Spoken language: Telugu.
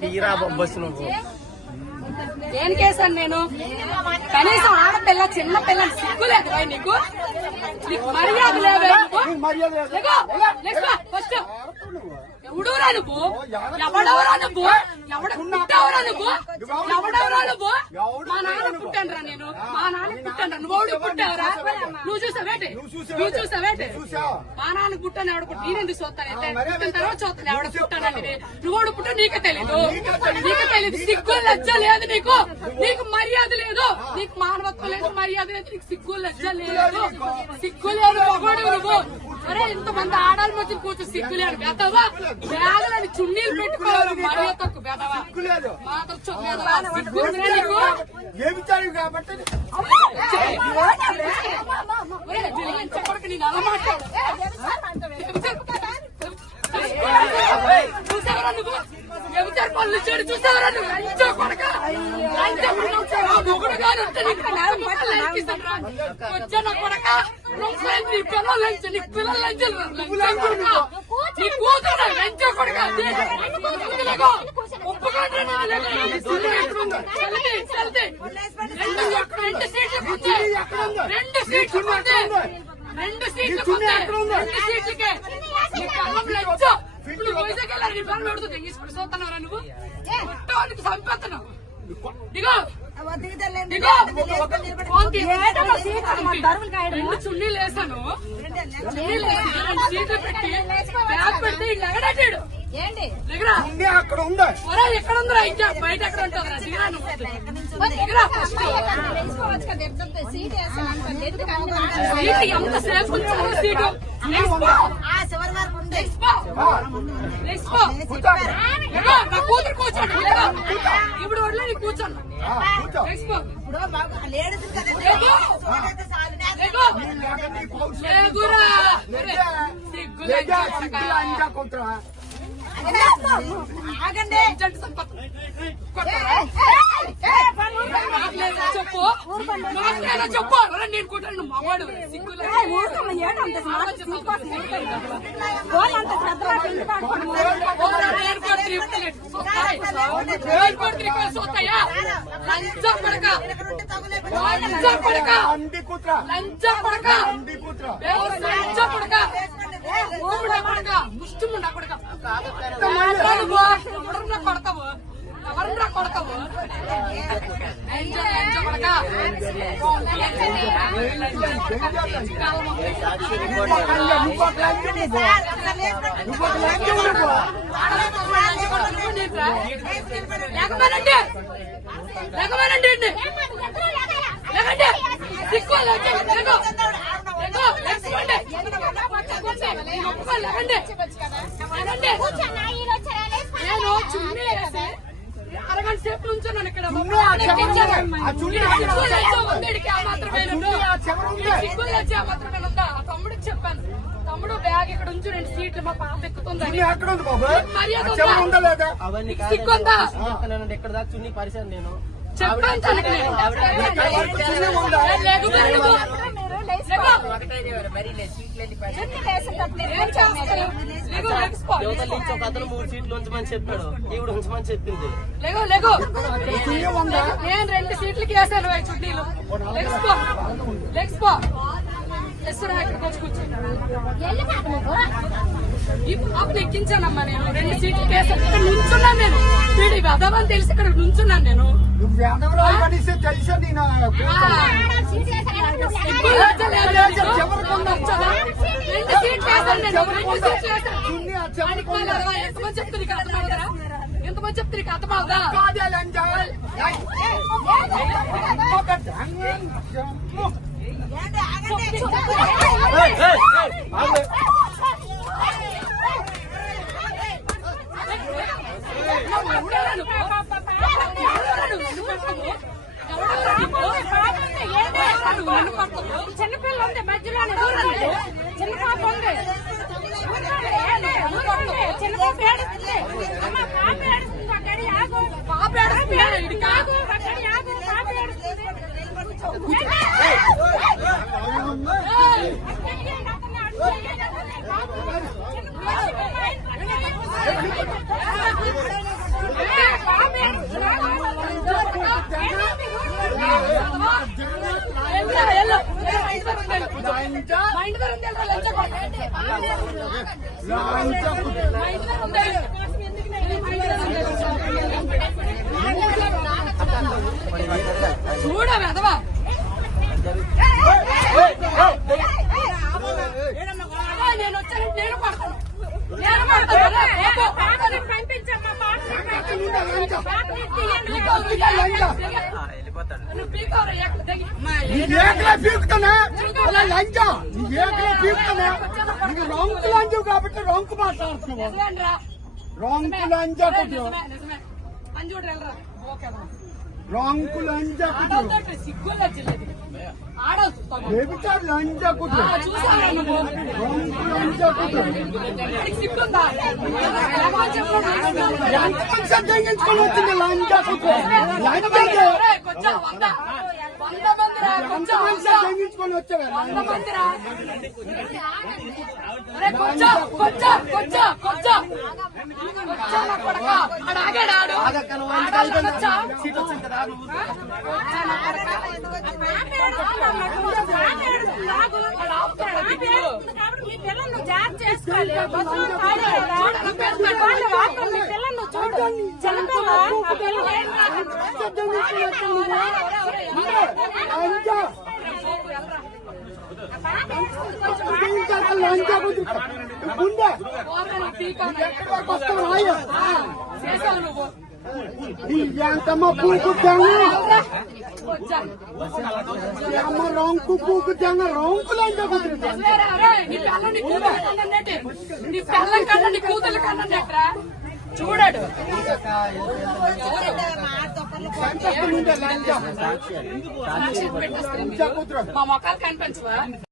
తీరా బస్సు నువ్వు ఏం కేసాను నేను? కనీసం ఆడపిల్ల చిన్న పిల్లని సిగ్గులేదు నీకు? మర్యాద లేదా? ఫస్ట్ ఎవడవరా నువ్వు? ఎవడవరా నువ్వు? పుట్టావరా నువ్వు? ఎవడవరా నువ్వు? మా నాన్న పుట్టాను రా నేను. మా నాన్న పుట్టాను. నువ్వు పుట్టావరా? నువ్వు చూసావేంటి? మా నాన్న పుట్టాను. ఎవడ పుట్టి నేనెందుకు చూస్తానైతే? పుట్టిన తర్వాత చూస్తాను ఎవడ పుట్టానంటే. నువ్వు పుట్టా నీకే తెలీదు. సిగ్గు లజ్జ లేదు నీకు. నీకు మర్యాద లేదు. నీకు మానవత్వం లేదు, మర్యాద లేదు. నీకు సిగ్గు లజ్జ లేదు. సిగ్గు లేదు మగోడు నువ్వు. అరే ఇంతమంది ఆడాలి మధ్య కూర్చో సిగ్గు లేదు. బెదవా బ్యాగులని చున్నీలు పెట్టుకోవాలి. మర్యాద తక్కువ బెదవా మాత్రం సిగ్గు నీకు. చెప్పడానికి నేను అలా మాట్లాడు. చూసావరా నువ్వు? ఎవరు పనులు చేయడు చూసావరా నువ్వు? లంచో కొడక మొగుడు గారు వచ్చా నా కొడక. నీ పిల్లలు లంచ, నీ పిల్లలు లంచారు. నీ కూతురు లంచో కొడక. రెండు సీట్లకే ఇప్పుడు వైజాగ్ వెళ్ళారు. నీ పనులు అడుగుతుంది తీసుకుని చూస్తున్నారా నువ్వు? చంపేస్తున్నావు. దిగో రెండు చున్నీలు వేసాను. సీట్లు పెట్టి బ్యాగ్ పెట్టి ఎగడాటాడు. అక్కడ ఉందా? ఎక్కడ ఉందిరా? ఇంకా బయట ఎక్కడ ఉంటుందిరా? దిగరా నువ్వు. దిగరా ఫస్ట్. ఎంతసేపు ఉంచారు సీటు? నా కూతురు కూర్చోండి. ఇప్పుడు వడ్లే నీ కూర్చోండి. చెప్పు చెప్పు. నేను కూర్చొని మగవాడు సిగ్గులు సోతాయా? లంచ పడక ముష్టిముండ కొడక. ఎవరన్నా కొడతావు? ఎవరన్నా కొడతావు? లేకమేనండి నేను చున్నీ వేసి అరగంట సేపు నుంచున్నాను ఇక్కడ. తమ్ముడికి చెప్పాను, తమ్ముడు బ్యాగ్ ఇక్కడ ఉంచు, 2 సీట్లు మా పాప ఎక్కుతుంది. సిగ్గుందా? ఎక్కడ దాకా చున్నీ పరిచయం నేను చెప్పాను తనకి. అతను 3 సీట్లు ఉంచమని చెప్పాడు, ఈవిడ ఉంచమని చెప్పింది. నేను 2 సీట్లకి వేసాను చుట్టీలు. లెగ్స్పో ఇక్కడికి వచ్చి కూర్చొని ఈ పాపను ఎక్కించానమ్మా. నేను 2 సీట్లకి వేసాను. ఇక్కడ నుంచున్నాను నేను. వీడి వెదవని తెలిసి ఇక్కడ నుంచున్నాను నేను. తెలుసా? నేను 2 సీట్లు వేసాను నేను. 2 సీట్లు వేసాను. ఎంతమంది చెప్తే నీకు అర్థమవుతారా? ఎంతమంది చెప్తే నీకు అర్థమవుదా? చిన్నపిల్ల ఉంది మధ్యలో. చిన్న పాప ఉంది. చిన్న పాప ఏడుస్తుంది. పాప ఏడుస్తుంది. కాదు పాప ఏడుస్తుంది. చూడ వెదవా నేను వచ్చాను నేను పడతాను ఏకలే పీకుతానా అలా లంచా ఏకలే పీకుతానా నీకు రొంకు లంచు కాబట్టి రొంకు మాట్లాడుతున్నావు రొంకు లంచా కుట్టు రొంకు లంచా కుట్టు సిగ్గుల్లో చిల్లది ఆడవుతాను ఏమిటా లంచా కుట్టు రొంకు లంచా కుట్టు సిగ్గుందా ఎంత పైసా తెగించుకొని వచ్చింది లంచా కుట్టు లంచా ఎంత పైసా తెగించుకొని వచ్చావా సీట్ వచ్చింది కదా లంచా కుట్టు ముందే ఎక్కడి వరకు వస్తావు రాయ ఎంతమ్మ పూకు తెంగ అమ్మ రొంకు పూకు తెంగ రొంకు లంచా కుట్టు నీ పిల్లం కన్నా నీ కూతురు కన్నా ఎట్రా చూడాడు లంచా మా మొక్కలు కనిపించవా